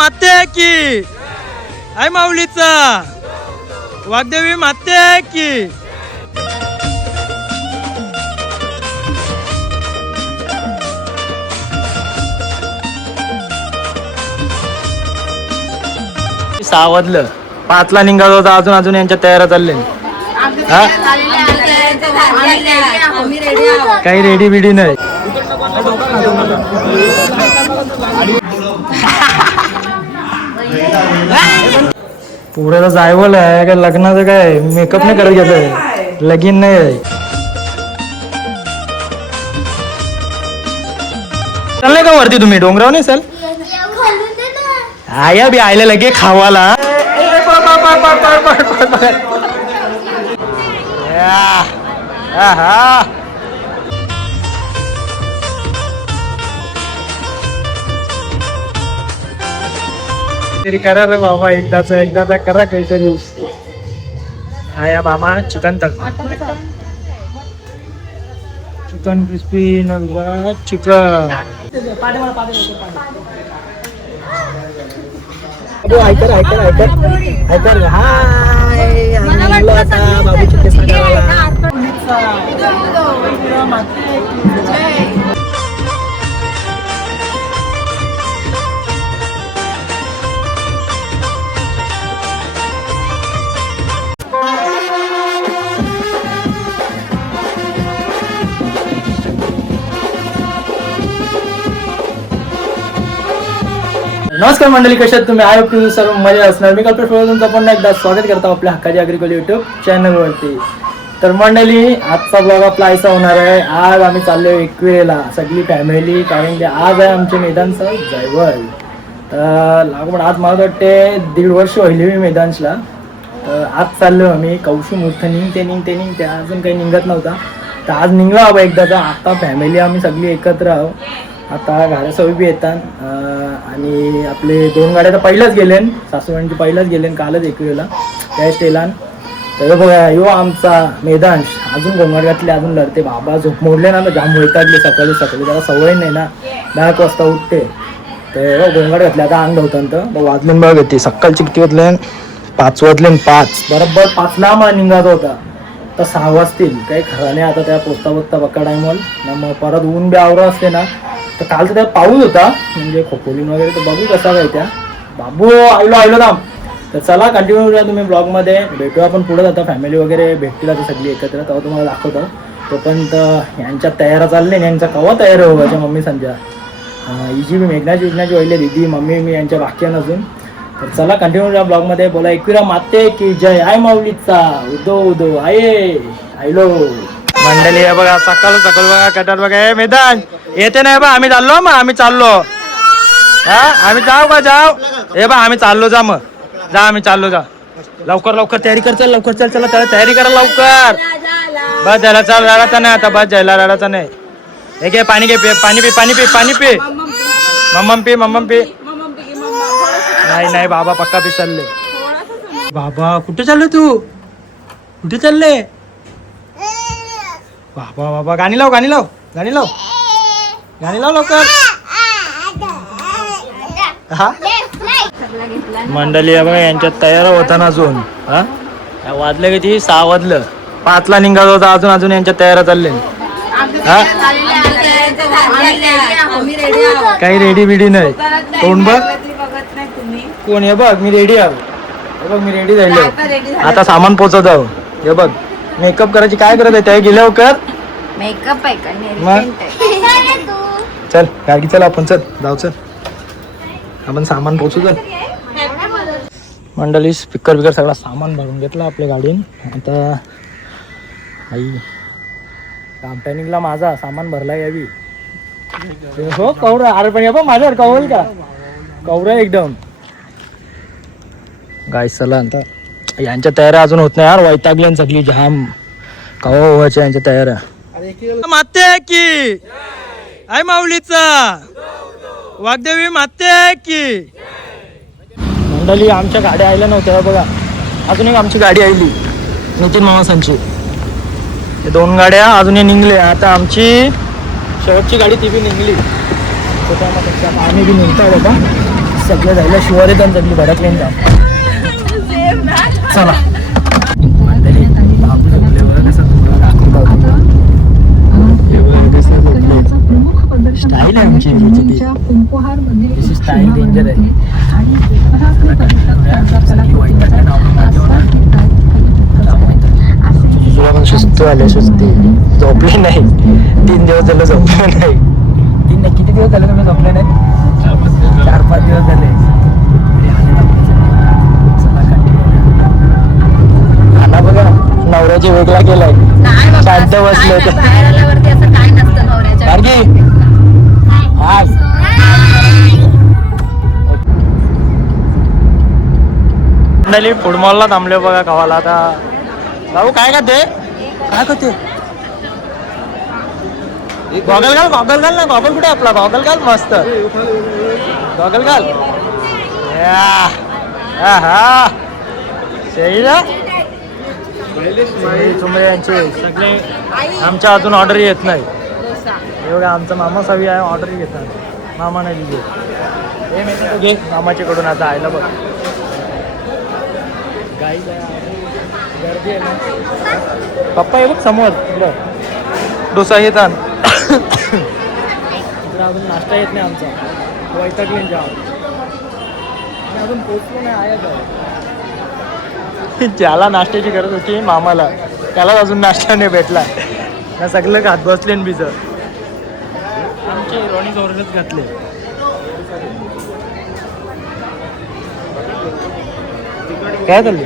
माते की आई माऊलीचा वाघदेवी माते की. सहा वाजलं, 5ला निघालो होता. अजून यांच्या तयाऱ्या चालले. काही रेडी बिडी नाही. पुढे तर जायवल आहे काय लग्नाचं, काय मेकअप नाही करत घेतोय, लगीन नाही आहे. चालले का वरती तुम्ही डोंगरावर नाही सर? आया बी आयला लगे खावाला. तरी करा रे बाबा, एकदाचा करा काहीतरी. आया मामा चिकन क्रिस्पी चिकन. ऐकर हाय बाबूची केस नमस्कार मंडळी, कशा आहात तुम्ही? आय होप तुम्ही सर्व मजा असणार. मी कल्पेश तुमचं पुन्हा एकदा स्वागत करतो आपल्या हक्काची अग्रिकल्चर युट्यूब चॅनलवरती. तर मंडळी, आजचा ब्लॉग आपला ऐसा होणार आहे. आज आम्ही चाललो एकविरेला सगळी फॅमिली, कारण की आज आहे आमच्या मैदानचा जयवल. तर लागून आज मला वाटते 1.5 वर्ष होईल मी मैदानला. तर आज चाललो आम्ही कौशू मूर्त निघते अजून काही निघत नव्हता. तर आज निघला बाबा एकदाचा. आता फॅमिली आम्ही सगळी एकत्र आहोत. आता गाड्या सवयी बी येतात आणि आपले 2 गाड्या तर पहिल्याच गेलेन, सासूबाईंची पहिल्याच गेलेन कालच एकविरेला त्या स्टेलान. तर बघा यो आमचा मैदान अजून गोंगाट घातले, अजून लढते. बाबा झोप मोडले ना, जाम वैतागले सकाळी त्याला सवय नाही ना, 10 वाजता उठते. तर गोंगाट घातले आता अंग होतं. वाजले बघ येते सकाळची किती वाजले? 5 वाजले. 5 बरोबर 5ला मला निघायचा होता. तर 6 वाजतील, काही खरं नाही. आता त्या पोचता बक्का टायमॉल ना, मग परत ऊन बी आवरा असते ना. तर काल तर त्या पाऊस होता, म्हणजे खोपोलीन वगैरे. तर बघू कसा काय त्या बाबू आयलो दाम. तर चला कंटिन्यू करूया तुम्ही ब्लॉगमध्ये. भेटूया आपण पुढे जाता, फॅमिली वगैरे भेटतील आता सगळी एकत्र. तेव्हा तुम्हाला दाखवतो. तोपर्यंत यांच्या तयारा चालले. यांचा कवा तयार हो माझ्या मम्मी संध्या हिची बी मेघनाची वहिले दीदी मम्मी मी यांच्या बाकी नसून. तर चला कंटिन्यू करूया ब्लॉगमध्ये. बोला एकविरा माते की जय, आय माऊलीचा उदो आये आयलो. मंडळी आहे बघा, सकाळ बघा कटार बघा. हे मैदान येते नाही बा, आम्ही चाललो. मग आम्ही चाललो आम्ही जाऊ का जाऊ. हे बा आम्ही चाललो. जा मग जा, आम्ही चाललो. जा लवकर तयारी कर. चल लवकर चला तयारी करा लवकर. बस जायला चाल, रडायचा नाही आता. बस जायला रडायचा नाही. हे घे पाणी, घे पाणी पी. मम्मम पी. नाही बाबा पक्का पी. चालले बाबा. कुठे चाललो तू? कुठे चालले बाबा? गाणी लाव लवकर. हा मंडळी बघा, यांच्यात तयार होताना अजून वाजले किती? 6 वाजलं. 5ला निघालो होता. अजून यांच्या तयाऱ्या चालले. काही रेडी बिडी नाही. कोण बघ कोण? हे बघ मी रेडी आहो. हे बघ मी रेडी झालो. आता सामान पोचवत आहो. हे बघ मेकअप करायची काय करत आहे? त्या गेल्यावर कर मेकअप आहे का? चल गाडी, चल आपण जाऊ. चल आपण सामान पोचू. चल मंडळी, स्पीकर सगळा सामान भरून घेतला आपल्या गाडीन. आता आई कंपनीला माझा सामान भरला यावी. हो कवरा. अरे पण बघ माझ्यावर कवल का? कवरा एकदम गाय. चला आता यांच्या तयाऱ्या अजून होत नाही यार. वैतागल्या सगळी जाम. कवा व्हायच्या यांच्या तयाऱ्या. माते की आई माऊलीचा वाघदेवी माते की. मंडळी, आमच्या गाड्या आल्या नव्हत्या बघा. अजून एक आमची गाडी आली, नितीन मामासांची. 2 गाड्या अजून निघले. आता आमची शेवटची गाडी ती बी निघली. आम्ही बी निघताय बाबा. सगळे जायला शिवार येतात सगळी भडकले जा. चला मंडळी बापू झोपले बरं कसं दाखवता स्टाईल आहे आमची तशी स्टाईल डेंजर आहे. तुला पण सुस्त आले सुस्ती झोपले नाही 3 दिवस झालं झोपले नाही. किती दिवस झाले तुम्ही झोपले नाही? 4-5 दिवस झाले. आला बघा नवऱ्याची वेगळा केलाय शांत बसले होते. मंडळी फूड मॉलला थांबले बघा गावाला. आता भाऊ काय खाते काय खाते? गॉगल घाल ना. गॉगल कुठे आपला? गॉगल घाल मस्त गॉगल घाल. हा चुंबळे यांचे सगळे आमच्या अजून ऑर्डर येत नाही. हे बघा आमचा मामा सवी आहे ऑर्डर घेतात. मामा नाही दिली हे मी घे मामाच्या कडून. आता आयला बघ गाई गर्दी आहे ना. पप्पा हे बघ समोर इकडं डोसा येतात. इकडं अजून नाश्ता येत नाही आमचा वैतागले जाम. अजून पोचलो नाही आहे ज्याला नाश्त्याची गरज होती मामाला त्यालाच अजून नाश्ता नाही भेटला ना. सगळं खात बसले बीज आमचे रोणी जोरच घातले. काय झाली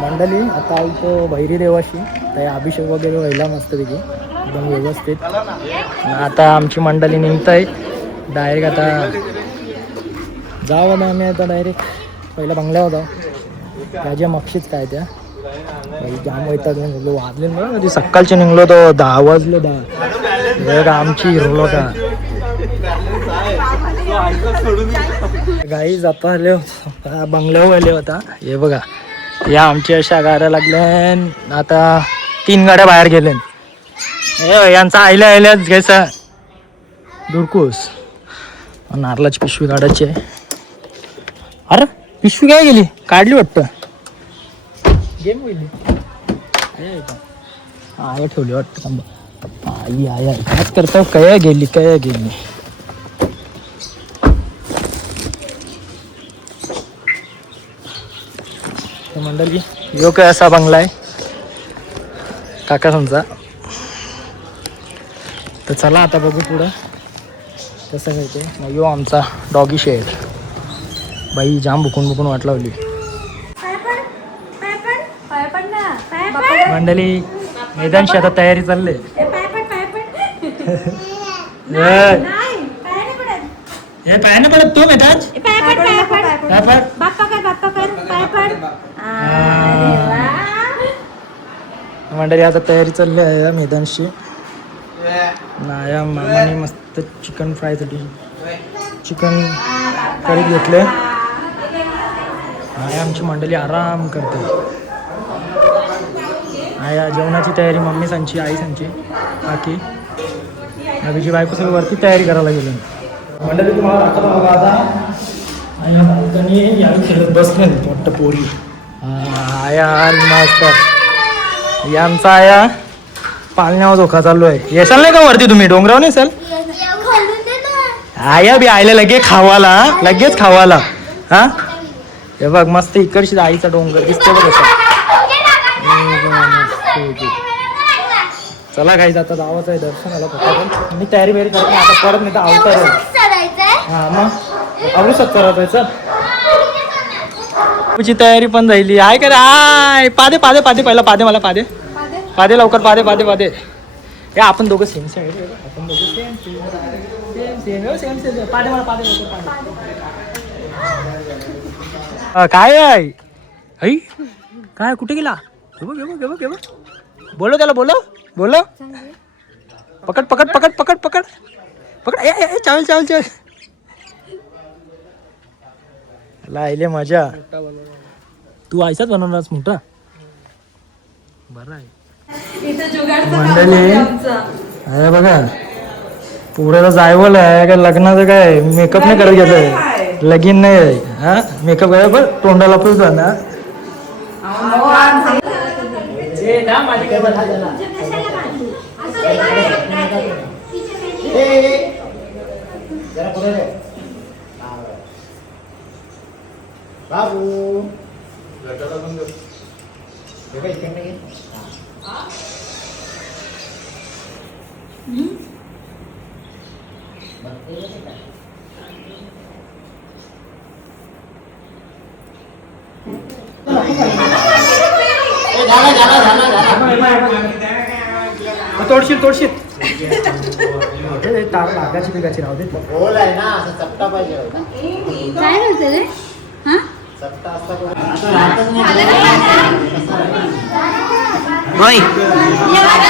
मंडळी. आता आलतो भैरी देवाशी त्या अभिषेक वगैरे व्हायला मस्त पैकी एकदम व्यवस्थित. आता आमची मंडळी निघत आहे डायरेक्ट. आता जाऊ आता आम्ही आता डायरेक्ट पहिला बंगल्यावर जाऊ त्याच्या मक्षीच काय त्या जाम वैताग वाजले ना. ती सकाळचे निघलो तो 10 वाजले 10 आमची हिरवलो का गाई जाता आले बंगल्यावर आले होता. हे बघा या आमची अशा गाड्या लागल्या. आता 3 गाड्या बाहेर गेल्या. यांचा आयल्याच घ्यायचा दुरकूस. नारळाची पिशवी काढायची आहे. अरे पिशवी काय गेली? काढली वाटतं गेम गेली. आया ठेवली वाटतं. आई आया काच करता काय गेली. मंडळी यो काय असा बंगला आहे काका समजा. तर चला आता बघू पुढं कसं काय ते. मग यो आमचा डॉगी शेड बाई जाम बुकून वाट लावली. मंडळी मैदानशी आता तयारी चालली. हे पाय नाही पडत तू मैदान मंडळी. आता तयारी चालली आहे मैदानशी. नाया मामाने मस्त चिकन फ्रायसाठी चिकन करी घेतले. नाया आमची मंडळी आराम करते. नाया जेवणाची तयारी मम्मी सांची आई सांची बाकी नवीची बायको सगळी वरती तयारी करायला गेली. मंडळी तुम्हाला दाखवतो बघा आता आणि बाल्कनी यावेळी खेळत बसले मोठं पोरी. आया मस्त यांचा आया पालण्यावर धोका चालू आहे. येसाल नाही का वरती तुम्ही डोंगरावर नाही सर? आया बी आयला लगेच खावाला हा. हे बघ मस्त इकडची आईचा डोंगर दिसतो बघ कसा. चला काही जाता जावाचं आहे दर्शनाला फक्त. मी तयारी बियारी करतो आता परत नाही तर आवता. हा मग अवृषात करायचं. तुझी तयारी पण झाली आहे का रे? आय पादे पादे पादे पहिला पादे मला पादे पादे लवकर पादे पादे पादे. हे आपण दोघं सेम सेम आपण दोघं सेम सेम सेम सेम पादे मला पादे लवकर पादे. काय आहे आई काय कुठे गेला? बोलो त्याला बोलो पकड पकड पकड पकड पकड पकड. ए चावल चावल चावल लायले मजा. तू आयसाच बनवणारच मोठा बरं आहे. मंडळी अरे बघा पुढे जायवल आहे का लग्नाचं काय मेकअप नाही करत घेत लगीन नाही आहे हा. मेकअप करा पण तोंडाला पण जाणार. बाबू तोडशील तार लागाची बिगाची राहू दे. बोल आहे ना असं चपटा पाहिजे होता. काय होतं रे? हा चपटा असता होय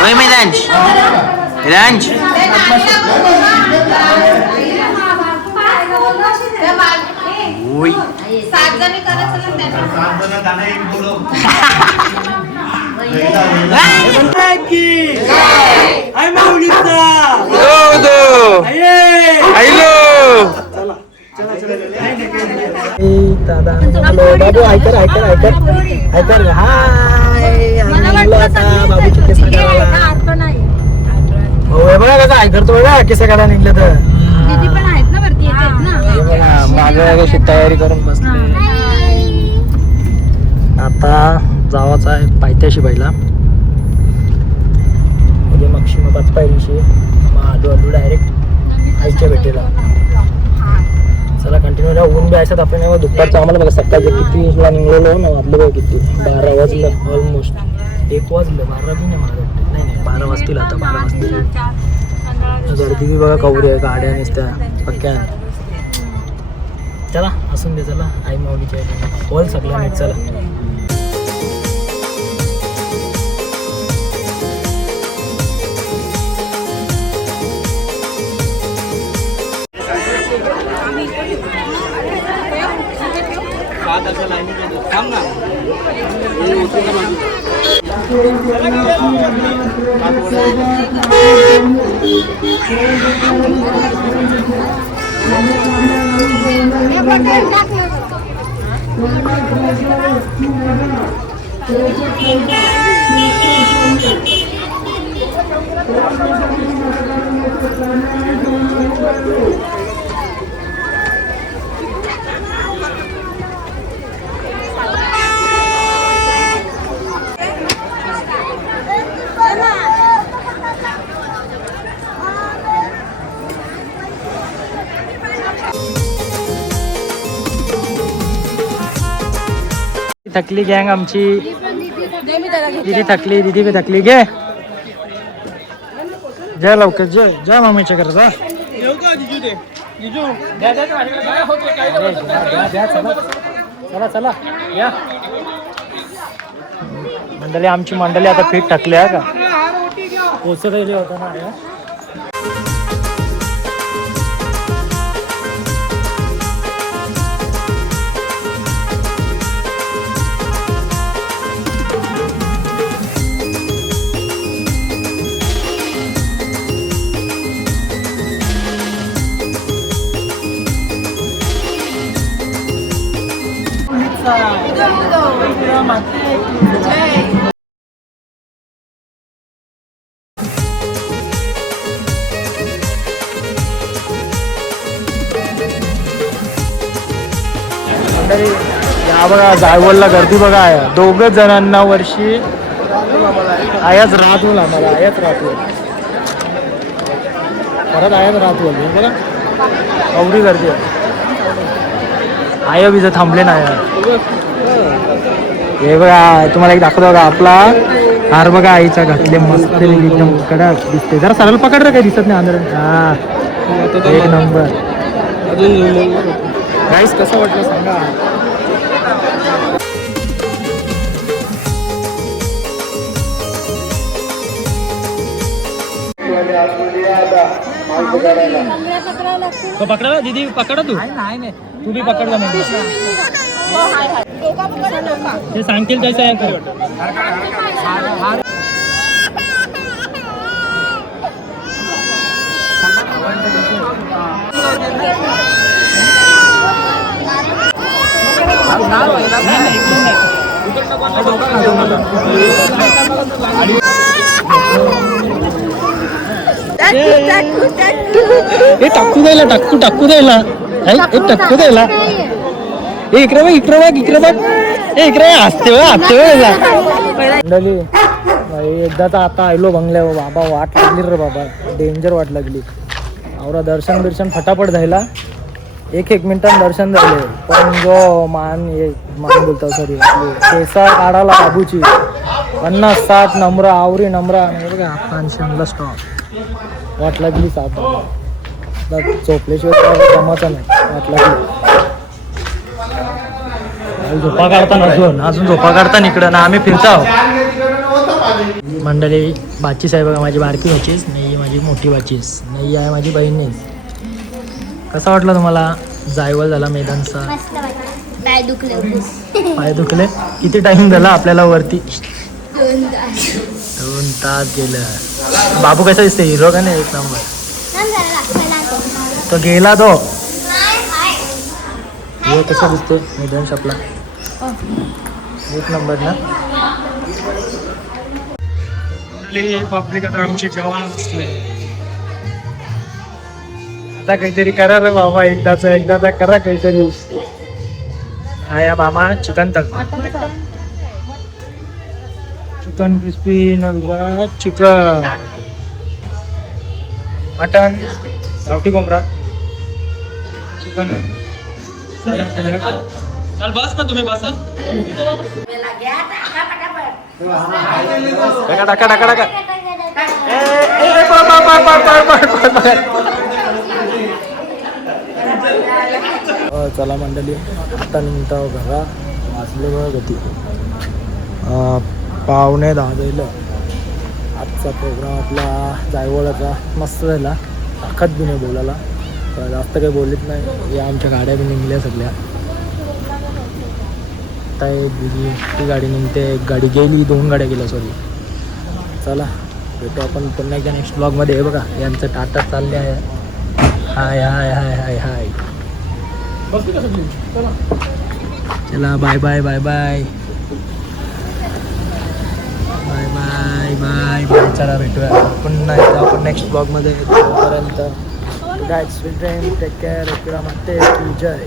होय मैदांश रांच होय 7 जणी करायचं बाबू ऐकर ऐकर ऐकर ऐकर. हाय आता बाबूची केस बघा कसा ऐकतो बघा केस काढा निघलं तर. पण आहेत ना वरती येतात ना. माझ्या कशी तयारी करून बसले. आता जावाचा आहे पायथ्याशी पहिला म्हणजे मग पायरीशी मग आलू डायरेक्ट आईच्या भेटीला. चला कंटिन्यू राहा. ऊन बी असतात आपण दुपारचं आम्हाला बघा सकाळचं कितीला निघलेलो ना वाजलं बघा किती 12 वाजलं ऑलमोस्ट. 1 वाजलं 12 बी नाही मला वाटतं. नाही 12 वाजतील आता 12 वाजतील. गर्दी बी बघा कवरी आहे गाड्या नसत्या पक्क्या. चला असून दे चला आई माऊलीच्या हॉल सगळ्या नीट चला. थकली गँग आमची. दीदी थकली दीदी बी थकली. घे जय लवकर जय जय मम्मीच्या घरात जा. चला चला या मंडळी. आमची मंडळी आता फिट टाकली आहे का पोचत होता ना. रघुराम माते की जय. या बघा जायवलला गर्दी बघा आहे. दोघं जणांना वर्षी आयाच राहतो आम्हाला आयाच राहतो परत आयाच राहतो बघा एवढी गर्दी आहे. आया बिजं थांबले नाही हे बघा तुम्हाला एक दाखवतो बघा आपला हार बघा आईचा घातले मस्त एकदम कडक दिसते. जरा सरळ पकड रे काही दिसत नाही आंधळ. हा एक नंबर. गाईस कसं वाटलं सांगा. तो पकडा दीदी पकडा तू नाही तू बी पकडला ते सांगतील तसं आहे कर. हे टाकू द्यायला टाकू द्यायला टाकू द्यायला इकडे बघ इकडे हसते मंडळी. एकदा तर आता आयलो बंगल्यावर बाबा वाट लागली रे बाबा डेंजर वाट लागली. आवरा दर्शन फटाफट झाला. एक मिनिटात दर्शन झाले पण जो मान बोलतो सॉरी आपली केसा काढाला बाबूची 50-60 नम्र आवरी नम्रा बघा हातांशी स्टॉप वाट लागली सात झोपल्याशिवाय जमाचा नाही. वाट लागली झोपा काढता अजून झोपा काढता इकडं ना आम्ही फिरतो मंडळी. बाचीस आहे बघा माझी बारकी बाचीस नाही माझी मोठी बाचीस नाही आहे माझी बहीण. कसा वाटला तुम्हाला जायवल झाला मैदानचा. पाय दुखले किती टाइम झाला आपल्याला वरती 2 तास गेलं. बाबू कसा दिसते हिरो का नाही एक नंबर. तो गेला तो हे कसा दिसते मैदान आपला एक नंबर ना. पब्लिक आता आमचे जवान दिसले. आता काहीतरी करा रे बाबा एकदाचा करा काहीतरी. आया मामा चिकन क्रिस्पी चिकन मटन गावठी कोंबडा चिकन. बस ना तुम्ही बस टाका चला मंडळी आता निघतो घरा. वाचले बघा गती 9:45 झालं. आजचा प्रोग्राम आपला जायवळाचा मस्त झाला. ताकद बी नाही बोलायला जास्त काही बोलत नाही. या आमच्या गाड्या बी निघल्या सगळ्या. आता ती गाडी निघते एक गाडी गेली 2 गाड्या गेल्या सॉरी. चला भेटू आपण पुन्हा एकदा नेक्स्ट ब्लॉगमध्ये. हे बघा यांचं टाटा चालले आहे. हाय हाय हाय हाय हाय चला bye bye bye bye bye bye bye bye. चला भेटूया पुन्हा एकदा आपण नेक्स्ट ब्लॉगमध्ये. तोपर्यंत टेक केअर. रघुराम माते की जय.